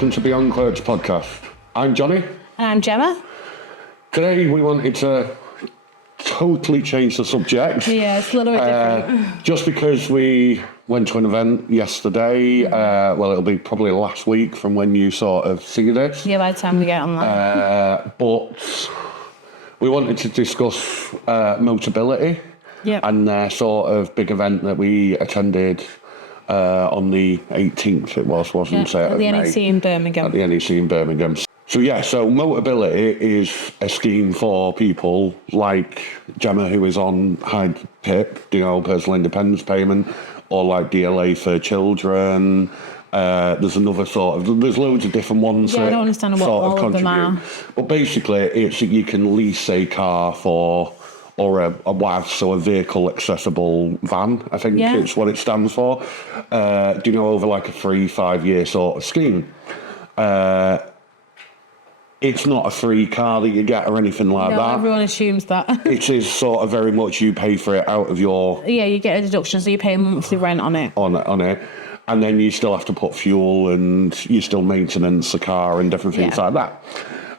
welcome to Beyond Clerks podcast. I'm Johnny. And I'm Gemma. Today we wanted to totally change the subject. Yeah, it's a little bit different. Just because we went to an event yesterday, well, it'll be probably last week from when you sort of see this. Yeah, by the time we get on that. But we wanted to discuss Motability and their sort of big event that we attended on the 18th, it wasn't it? At the NEC in Birmingham. At the NEC in Birmingham. So Motability is a scheme for people like Gemma, who is on high PIP, personal independence payment, or like DLA for children. There's another there's loads of different ones. Yeah, I don't understand what all of them are. But basically, it's you can lease a car or a WAV, so a vehicle accessible van, I think it's what it stands for. Over like a 3-5 year sort of scheme. It's not a free car that you get or anything like that. No, everyone assumes that. It is sort of very much you pay for it out of your... Yeah, you get a deduction, so you pay a monthly rent on it. On it. And then you still have to put fuel and you still maintenance the car and different things like that.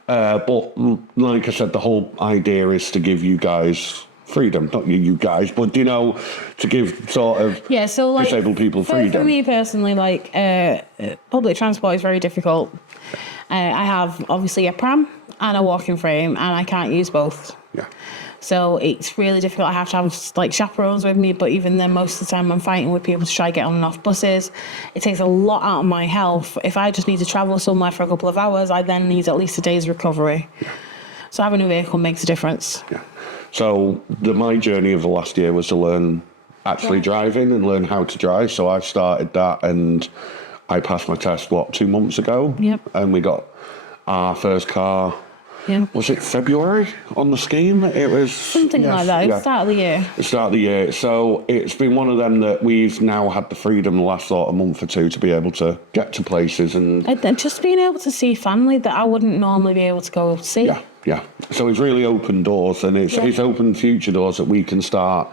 But like I said, the whole idea is to give you guys freedom. Not you guys, but, to give sort of disabled people freedom. For me personally, public transport is very difficult. I have obviously a pram and a walking frame, and I can't use both. Yeah. So it's really difficult. I have to have chaperones with me, but even then, most of the time I'm fighting with people to try to get on and off buses. It takes a lot out of my health. If I just need to travel somewhere for a couple of hours, I then need at least a day's recovery. Yeah. So having a vehicle makes a difference. Yeah. So my journey of the last year was to learn driving and learn how to drive. So I started that and I passed my test, 2 months ago? Yep. And we got our first car, was it February on the scheme? It was... Something like that, the start of the year. The start of the year. So it's been one of them that we've now had the freedom the last month or two to be able to get to places and just being able to see family that I wouldn't normally be able to go see. Yeah. So it's really opened doors, and it's opened future doors that we can start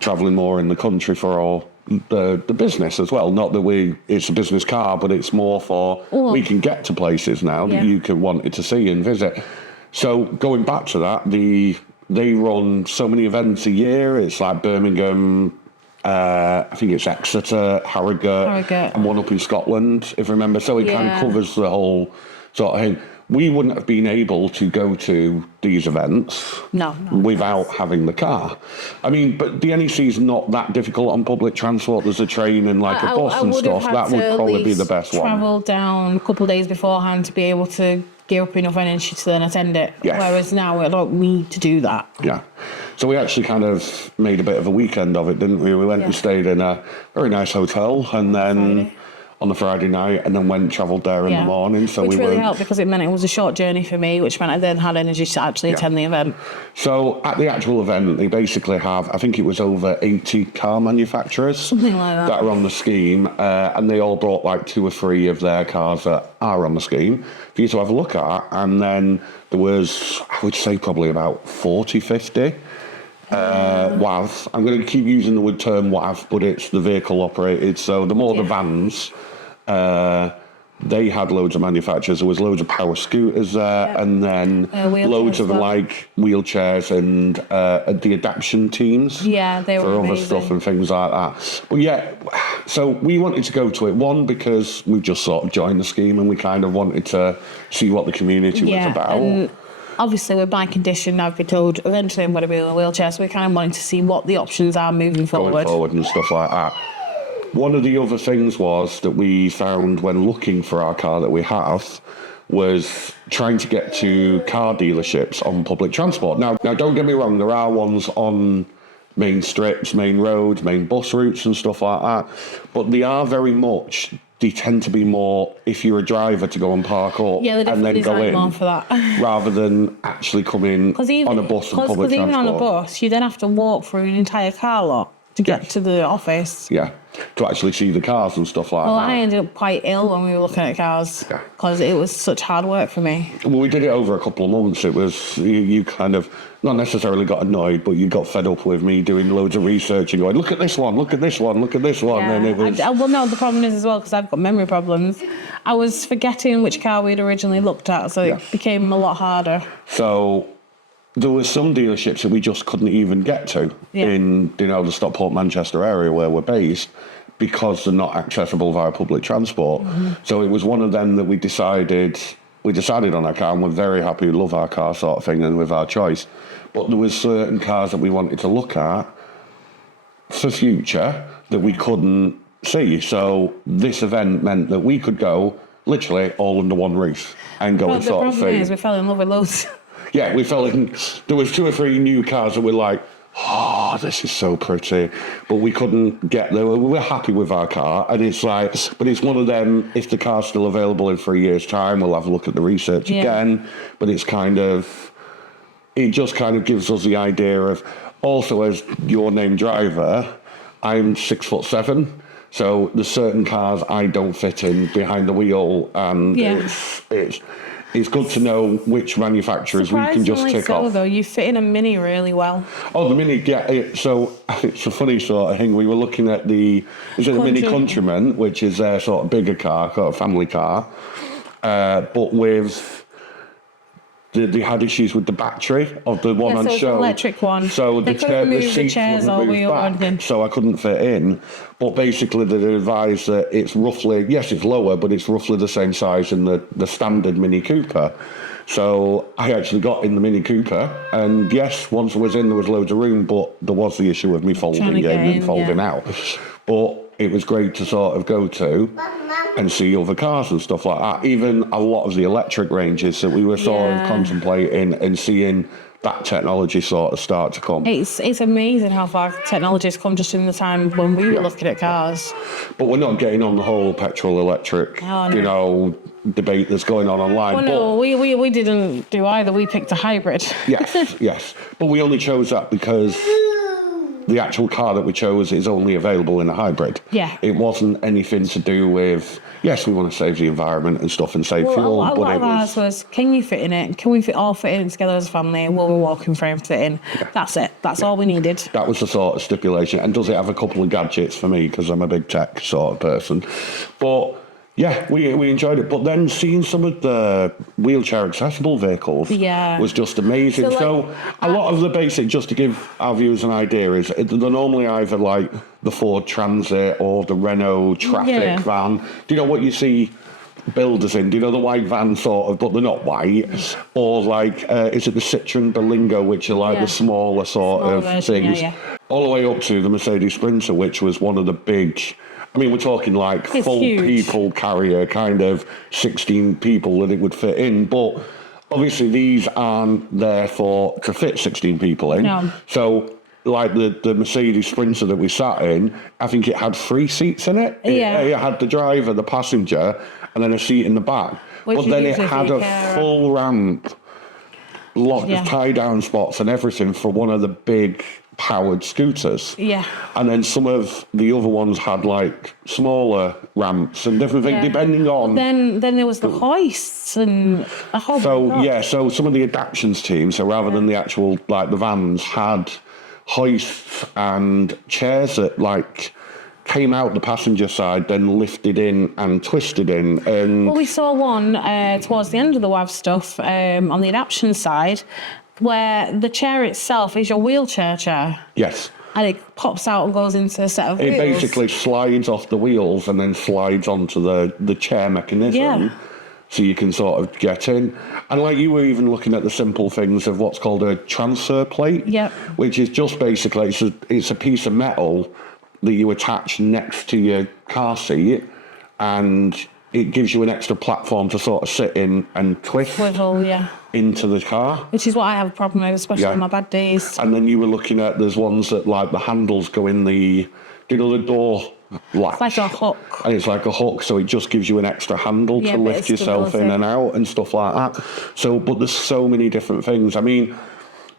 travelling more in the country for the business as well. Not that it's a business car, but it's more for we can get to places now that you could wanted to see and visit. So going back to that, they run so many events a year. It's like Birmingham, I think it's Exeter, Harrogate, and one up in Scotland, if I remember. So it kind of covers the whole sort of thing. We wouldn't have been able to go to these events without having the car. I mean, but the NEC is not that difficult on public transport. There's a train and a bus and stuff. That would probably be the best one. Travel down a couple of days beforehand to be able to gear up enough energy to then attend it. Yes. Whereas now I don't need to do that. Yeah. So we actually kind of made a bit of a weekend of it, didn't we? We went and stayed in a very nice hotel and then... on the Friday night, and then travelled there in the morning. So which really helped because it meant it was a short journey for me, which meant I then had energy to actually attend the event. So at the actual event, they basically have, I think it was over 80 car manufacturers. Something like that. That are on the scheme, and they all brought 2 or 3 of their cars that are on the scheme for you to have a look at. And then there was, I would say, probably about 40, 50. WAV. I'm going to keep using the word term WAV, but it's the vehicle operated. So the more the vans, they had loads of manufacturers. There was loads of power scooters there, and then loads of wheelchairs and the adaptation teams. Yeah, they were for amazing. Other stuff and things like that. But so we wanted to go to it. One, because we just sort of joined the scheme and we kind of wanted to see what the community was about. And obviously, with my condition, I've been told eventually I'm going to be in a wheelchair, so we kind of wanted to see what the options are moving forward. Going forward and stuff like that. One of the other things was that we found when looking for our car that we have was trying to get to car dealerships on public transport. Now don't get me wrong, there are ones on main strips, main roads, main bus routes and stuff like that, but they are very much... They tend to be more if you're a driver to go and park up and then go in more for that. rather than actually come in on a bus and public transport. Because even on a bus, you then have to walk through an entire car lot. to get to the office. Yeah, to actually see the cars and stuff like Well, that. I ended up quite ill when we were looking at cars Yeah. because it was such hard work for me. Well, we did it over a couple of months. It was, you kind of, not necessarily got annoyed, but you got fed up with me doing loads of research and going, look at this one, look at this one, look at this one. And it was... well, no, the problem is as well, because I've got memory problems, I was forgetting which car we'd originally looked at, so it became a lot harder. So there were some dealerships that we just couldn't even get to in, the Stockport, Manchester area where we're based, because they're not accessible via public transport. So it was one of them that we decided on our car, and we're very happy, we love our car sort of thing and with our choice. But there was certain cars that we wanted to look at for future that we couldn't see. So this event meant that we could go literally all under one roof and go and sort of see. The problem is we fell in love with loads. Yeah, we fell in. There was 2 or 3 new cars that were like, oh, this is so pretty, but we couldn't get there. We were happy with our car, and it's like, but it's one of them, if the car's still available in 3 years' time, we'll have a look at the research again, but it's kind of, it just kind of gives us the idea of, also as your named driver, I'm 6'7", so there's certain cars I don't fit in behind the wheel, and it's good to know which manufacturers we can just tick off. Though, you fit in a Mini really well. Oh, the Mini, yeah. So it's a funny sort of thing. We were looking at the Mini Countryman, which is their sort of bigger car, sort of family car, but with they had issues with the battery of the one on show. The electric one. So they couldn't move the chairs all the way up. So I couldn't fit in. But basically, they advised that it's roughly, yes, it's lower, but it's roughly the same size in the standard Mini Cooper. So I actually got in the Mini Cooper, and yes, once I was in, there was loads of room, but there was the issue of me folding in and folding out. But it was great to sort of go to and see other cars and stuff like that. Even a lot of the electric ranges that we were sort of contemplating and seeing that technology sort of start to come. It's amazing how far technology has come just in the time when we were looking at cars. But we're not getting on the whole petrol electric, debate that's going on online. Well, no, we didn't do either. We picked a hybrid. Yes. But we only chose that because the actual car that we chose is only available in a hybrid. Yeah. It wasn't anything to do with, yes, we want to save the environment and stuff and save fuel. A lot of ours was, can you fit in it? Can we all fit in together as a family? Will we walk in frame fit in? Yeah. That's it. That's all we needed. That was the sort of stipulation. And does it have a couple of gadgets for me? Because I'm a big tech sort of person. But yeah, we enjoyed it. But then seeing some of the wheelchair accessible vehicles was just amazing. So a lot of the basic, just to give our viewers an idea, is they're normally either like the Ford Transit or the Renault Traffic van. Do you know what you see builders in? Do you know the white van sort of, but they're not white? Or like, is it the Citroen Berlingo, which are like the smaller sort of things? All the way up to the Mercedes Sprinter, which was one of the big... I mean, we're talking like full people carrier, kind of 16 people that it would fit in. But obviously these aren't there to fit 16 people in. No. So like the Mercedes Sprinter that we sat in, I think it had 3 seats in it. It had the driver, the passenger, and then a seat in the back. But then it had a full ramp, lot of tie-down spots and everything for one of the big powered scooters. Yeah. And then some of the other ones had like smaller ramps and different things depending on... Then there was the hoists and a whole... So some of the adaptions teams, so rather than the actual, like the vans, had hoists and chairs that like came out the passenger side, then lifted in and twisted in. And well, we saw one towards the end of the WAV stuff on the adaption side, where the chair itself is your wheelchair chair. Yes. And it pops out and goes into a set of wheels. It basically slides off the wheels and then slides onto the chair mechanism. Yeah. So you can sort of get in. And like you were even looking at the simple things of what's called a transfer plate. Yep. Which is just basically, it's a piece of metal that you attach next to your car seat, and it gives you an extra platform to sort of sit in and twist. Swivel, into the car. Which is what I have a problem with, especially on my bad days. And then you were looking at, there's ones that like the handles go in the door latch. It's like a hook. And it's like a hook, so it just gives you an extra handle to lift yourself in and out and stuff like that. So, but there's so many different things. I mean,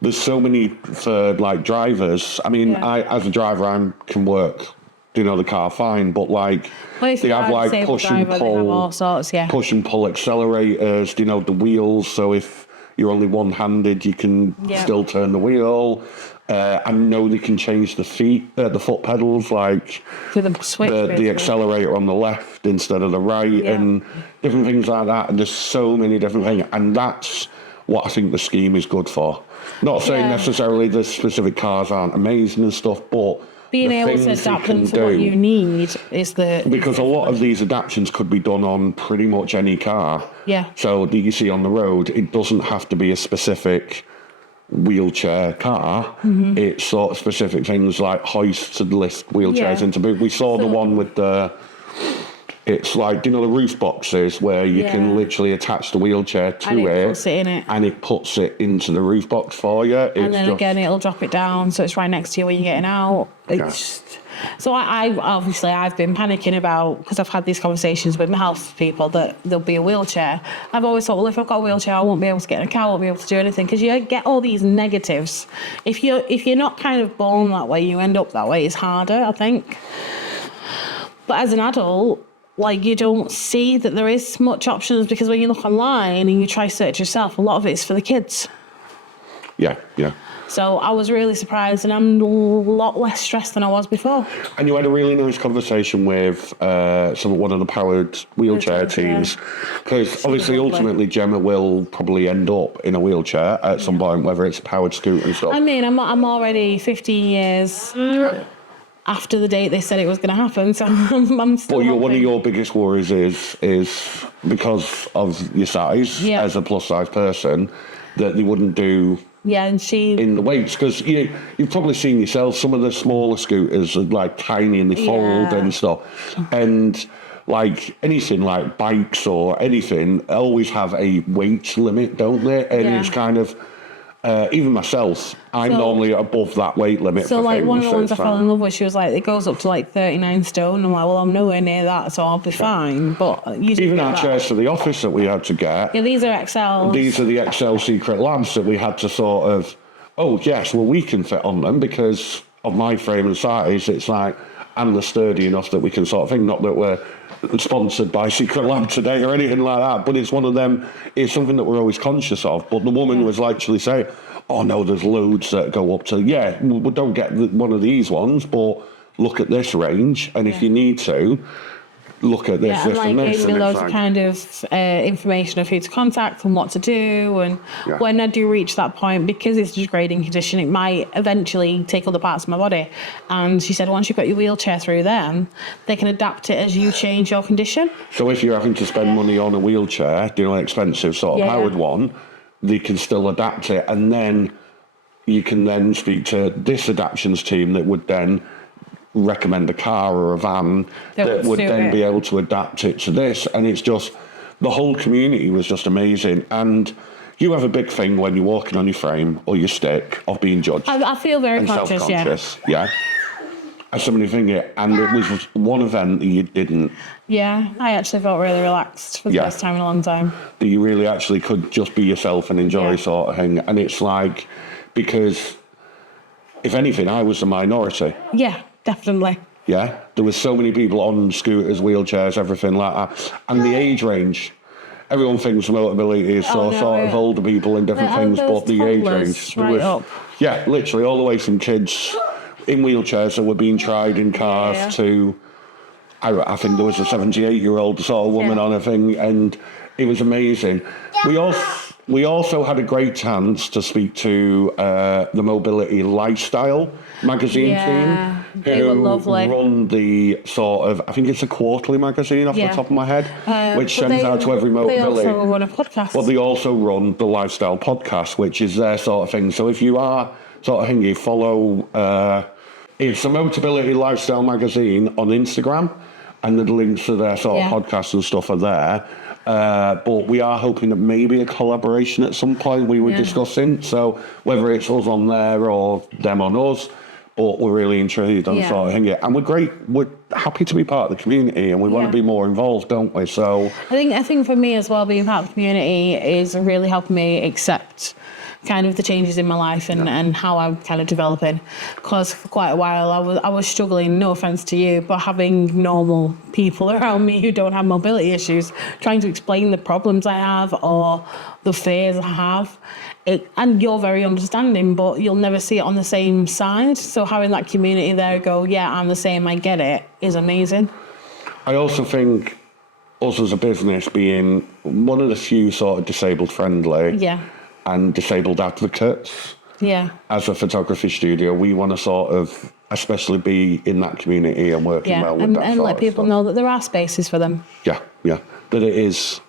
there's so many for like drivers. I mean, Yeah. as a driver, I can work, the car fine, but like Well, if they you have are a like disabled push and driver, they have all pull, sorts, yeah. push and pull accelerators. The wheels. So if you're only one-handed, you can Yeah. still turn the wheel. I know they can change the foot pedals, like With a switch, the basically. accelerator on the left instead of the right, Yeah. and different things like that. And there's so many different things, and that's what I think the scheme is good for. Not saying Yeah. necessarily the specific cars aren't amazing and stuff, but Being the able to things they adapt can them to what do- you need is the... because a lot of these adaptations could be done on pretty much any car. Yeah. So that you see on the road, it doesn't have to be a specific wheelchair car. Mm-hmm. It's sort of specific things like hoists and lift wheelchairs Yeah. into. We saw the So- one with the. It's like, the roof boxes where you Yeah. can literally attach the wheelchair to And it it, puts it in it. and it puts it into the roof box for you. It's And then just, again, it'll drop it down, so it's right next to you when you're getting out. It's just, so I obviously I've been panicking about, because I've had these conversations with my health people, that there'll be a wheelchair. I've always thought, well, if I've got a wheelchair, I won't be able to get in a car, I won't be able to do anything, because you get all these negatives. If you're not kind of born that way, you end up that way. It's harder, I think. But as an adult, like, you don't see that there is much options, because when you look online and you try search yourself, a lot of it's for the kids. yeah. So I was really surprised, and I'm a lot less stressed than I was before. And you had a really nice conversation with one of the powered wheelchair teams, because obviously lovely. ultimately Gemma will probably end up in a wheelchair at some point, whether it's a powered scooter and stuff. I mean, I'm already 15 years after the date they said it was going to happen, so I'm still Well, one of hoping. your biggest worries is because of your size Yeah. as a plus size person, that they wouldn't do Yeah, and she... in the weights, because you've probably seen yourself, some of the smaller scooters are like tiny and they fold Yeah. and stuff, and like anything like bikes or anything always have a weight limit, don't they? And Yeah. it's kind of even myself, I'm So- normally above that weight limit. So, for like, one of things, the ones I so fell in love with, she was like, it goes up to like 39 stone. I'm like, well, I'm nowhere near that, so I'll be fine. But you do even get our that. chairs for the office that we had to get, Yeah, these are XLs. these are the XL Secret Labs that we had to sort of, oh yes, well we can fit on them because of my frame and size. It's like, and they're sturdy enough that we can sort of think, not that we're sponsored by Secret Lab today or anything like that, but it's one of them, it's something that we're always conscious of. But the woman was actually saying, oh no, there's loads that go up to, we don't get one of these ones, but look at this range, and if you need to, look at this, Yeah, and this like and this. gave me And loads it's of like, kind of information of who to contact and what to do. And Yeah. when I do reach that point, because it's degrading condition, it might eventually take other parts of my body. And she said, once you've got your wheelchair through them, they can adapt it as you change your condition. so if you're having to spend money on a wheelchair, an expensive sort of Yeah. powered one, they can still adapt it, and then you can then speak to this adaptions team that would then recommend a car or a van that would suit then it. be able to adapt it to this. And it's just, the whole community was just amazing. And you have a big thing when you're walking on your frame or your stick of being judged I feel very and conscious, yeah. self-conscious. Yeah. As somebody thinking, and it was one event that you didn't, Yeah, I actually felt really relaxed for the Yeah. first time in a long time. that you really actually could just be yourself and enjoy Yeah. sort of thing. And it's like, because if anything, I was the minority. Yeah, definitely. Yeah, there was so many people on scooters, wheelchairs, everything like that, and the age range. Everyone thinks Motability is Oh, no, sort of yeah. older people and different Like, things, those but the age toddlers range. right up. Yeah, literally all the way from kids in wheelchairs that were being tried in cars Yeah. to, I think there was a 78-year-old sort of woman Yeah. on a thing, and it was amazing. We also had a great chance to speak to the Mobility Lifestyle magazine Yeah, team, they were lovely. run the sort of, I think it's a quarterly magazine off the Yeah. top of my head, which But sends they- out to every Mobility. They also run a podcast. But they also run the Lifestyle Podcast, which is their sort of thing. So if you are sort of thing, you follow, it's a Motability Lifestyle magazine on Instagram, and the links to their sort Yeah. of podcasts and stuff are there. But we are hoping that maybe a collaboration at some point we were Yeah. discussing. So whether it's us on there or them on us, but we're really intrigued on Yeah. sort of thing. And we're happy to be part of the community, and we want Yeah. to be more involved, don't we? So I think for me as well, being part of the community is really helping me accept kind of the changes in my life and how I'm kind of developing. Because for quite a while I was struggling, no offence to you, but having normal people around me who don't have mobility issues, trying to explain the problems I have or the fears I have. And you're very understanding, but you'll never see it on the same side. So having that community there go, yeah, I'm the same, I get it, is amazing. I also think us as a business being one of the few sort of disabled friendly and disabled advocates. Yeah. As a photography studio, we want to sort of especially be in that community and working well with that and let people know that there are spaces for them. Yeah. That it is.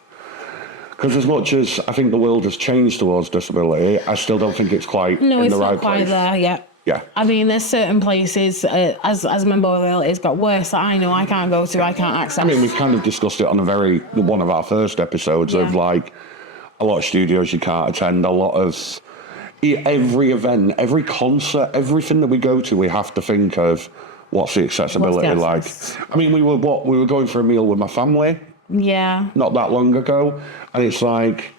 Because as much as I think the world has changed towards disability, I still don't think it's quite in the right place. No, it's not quite there yet. Yeah. I mean, there's certain places, as my mobility has got worse, that I know I can't go to, I can't access. I mean, we've kind of discussed it on one of our first episodes of like a lot of studios you can't attend, a lot of every event, every concert, everything that we go to, we have to think of what's the accessibility like. I mean, we were going for a meal with my family. Yeah. Not that long ago, and it's like,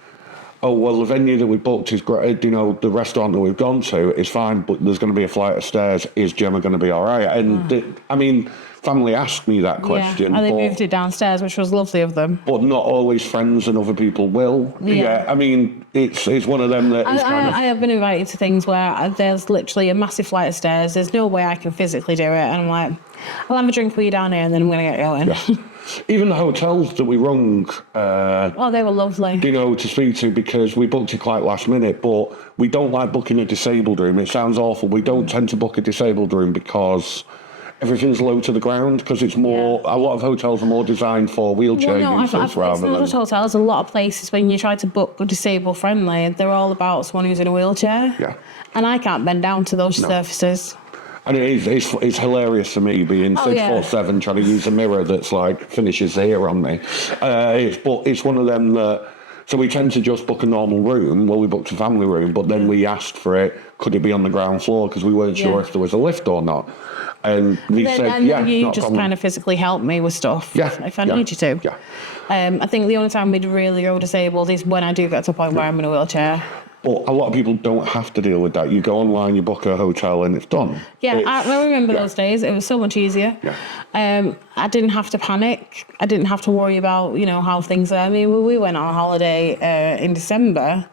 oh well, the venue that we booked is great. You know, the restaurant that we've gone to is fine, but there's going to be a flight of stairs. Is Gemma going to be all right? And I mean, family asked me that question. Yeah, and they moved it downstairs, which was lovely of them. But not always friends and other people will. Yeah, I mean, it's one of them that I have been invited to things where there's literally a massive flight of stairs. There's no way I can physically do it, and I'm like, I'll have a drink with you down here, and then I'm going to get going. Yeah. Even the hotels that we rung, they were lovely. You know, to speak to, because we booked it quite last minute, but we don't like booking a disabled room. It sounds awful. We don't tend to book a disabled room because everything's low to the ground, because it's more, a lot of hotels are more designed for wheelchair users rather than... It's not just hotels, a lot of places when you try to book disabled friendly, they're all about someone who's in a wheelchair. Yeah. And I can't bend down to those surfaces. And it's hilarious for me being 6'7", trying to use a mirror that's like finishes here on me. But it's one of them that, so we tend to just book a normal room. Well, we booked a family room, but then we asked for it, could it be on the ground floor? Because we weren't sure if there was a lift or not. And we said, you just kind of physically help me with stuff if I need you to. Yeah. I think the only time we'd really go disabled is when I do get to a point where I'm in a wheelchair. But a lot of people don't have to deal with that. You go online, you book a hotel, and it's done. Yeah, I remember those days. It was so much easier. Yeah. I didn't have to panic. I didn't have to worry about, how things are. I mean, we went on a holiday in December,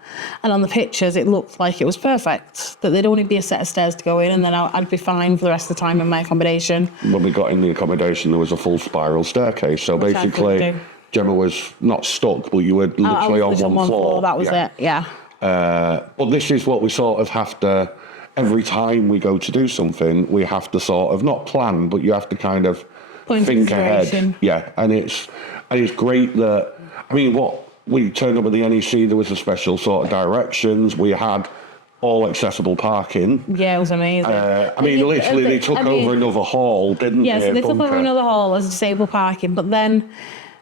and on the pictures, it looked like it was perfect. That there'd only be a set of stairs to go in, and then I'd be fine for the rest of the time in my accommodation. When we got in the accommodation, there was a full spiral staircase. So basically, Gemma was not stuck, but you were literally on one floor. That was it, yeah. But this is what we sort of have to, every time we go to do something, we have to sort of not plan, but you have to kind of think ahead. Yeah, and it's great that, I mean, what we turned up at the NEC, there was a special sort of directions. We had all accessible parking. Yeah, it was amazing. I mean, literally, they took over another hall, didn't they? Yes, they took over another hall as disabled parking, but then...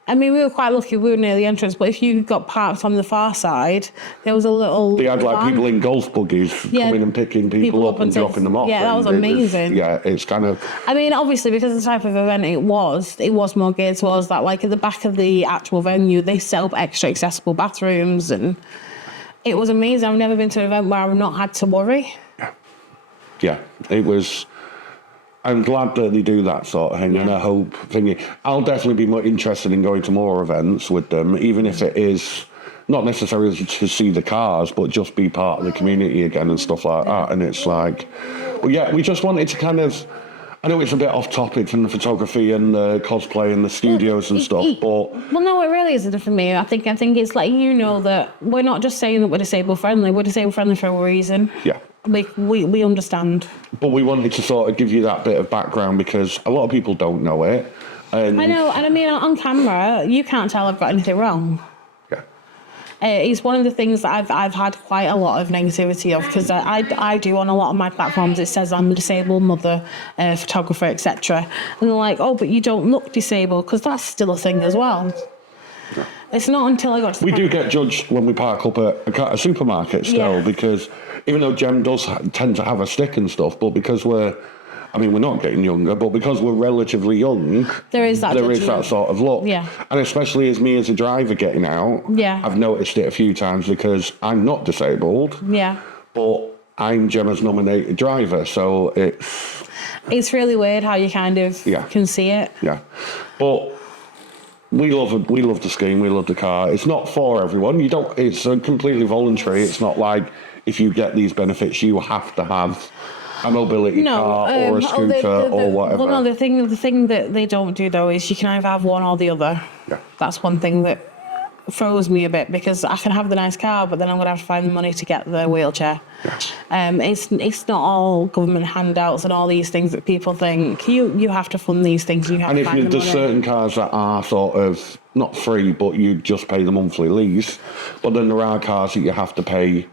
I mean, we were quite lucky. We were near the entrance, but if you got parked on the far side, there was a little... They had like people in golf buggies coming and picking people up and dropping them off. Yeah, that was amazing. It's kind of... I mean, obviously, because of the type of event it was more geared towards that. Like, at the back of the actual venue, they set up extra accessible bathrooms, and it was amazing. I've never been to an event where I've not had to worry. Yeah, it was... I'm glad that they do that sort of thing, and I hope I'll definitely be more interested in going to more events with them, even if it is not necessarily to see the cars, but just be part of the community again and stuff like that. And it's like, well, we just wanted to kind of, I know it's a bit off topic from the photography and the cosplay and the studios and stuff, but... Well, no, it really isn't for me. I think it's letting you know that we're not just saying that we're disabled friendly. We're disabled friendly for a reason. Yeah. We understand. But we wanted to sort of give you that bit of background because a lot of people don't know it. And I know, and I mean, on camera, you can't tell I've got anything wrong. Yeah. It's one of the things that I've had quite a lot of negativity of, because I do on a lot of my platforms, it says I'm a disabled mother, photographer, etc. And they're like, oh, but you don't look disabled, because that's still a thing as well. Yeah. It's not until I got to... We do get judged when we park up at a supermarket still, because even though Gem does tend to have a stick and stuff, but because we're I mean, we're not getting younger, but because we're relatively young, there is that sort of look. Yeah. And especially as me as a driver getting out, Yeah. I've noticed it a few times because I'm not disabled, Yeah. but I'm Gemma's nominated driver, so it's really weird how you kind of can see it. Yeah. But we love the scheme, we love the car. It's not for everyone. It's completely voluntary. It's not like if you get these benefits you have to have a mobility car or a scooter or whatever. Well, no, the thing that they don't do though is you can either have one or the other. Yeah. That's one thing that throws me a bit, because I can have the nice car, but then I'm going to have to find the money to get the wheelchair. It's not all government handouts and all these things that people think. You have to fund these things. You have to find the money. There's certain cars that are sort of not free, but you just pay the monthly lease. But then there are cars that you have to pay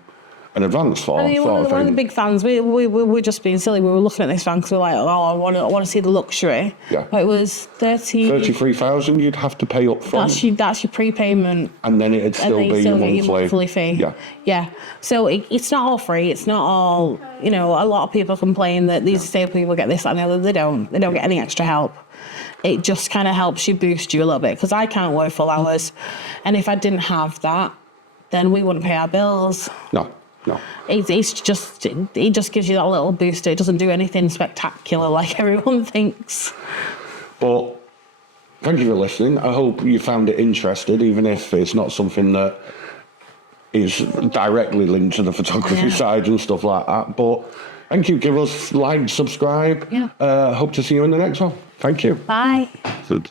an advance for. I mean, one of the big fans. We're just being silly. We were looking at this van because we were like, oh, I want to see the luxury. Yeah. But it was 33,000 you'd have to pay up front. That's your prepayment. And then it'd still be your monthly fee. Yeah. Yeah. So it's not all free. It's not all, a lot of people complain that these disabled people get this and the other. They don't get any extra help. It just kind of helps you, boost you a little bit, because I can't work full hours. And if I didn't have that, then we wouldn't pay our bills. No. It just gives you that little booster. It doesn't do anything spectacular like everyone thinks. But thank you for listening. I hope you found it interesting, even if it's not something that is directly linked to the photography side and stuff like that. But thank you. Give us like, subscribe. Yeah. Hope to see you in the next one. Thank you. Bye. Good.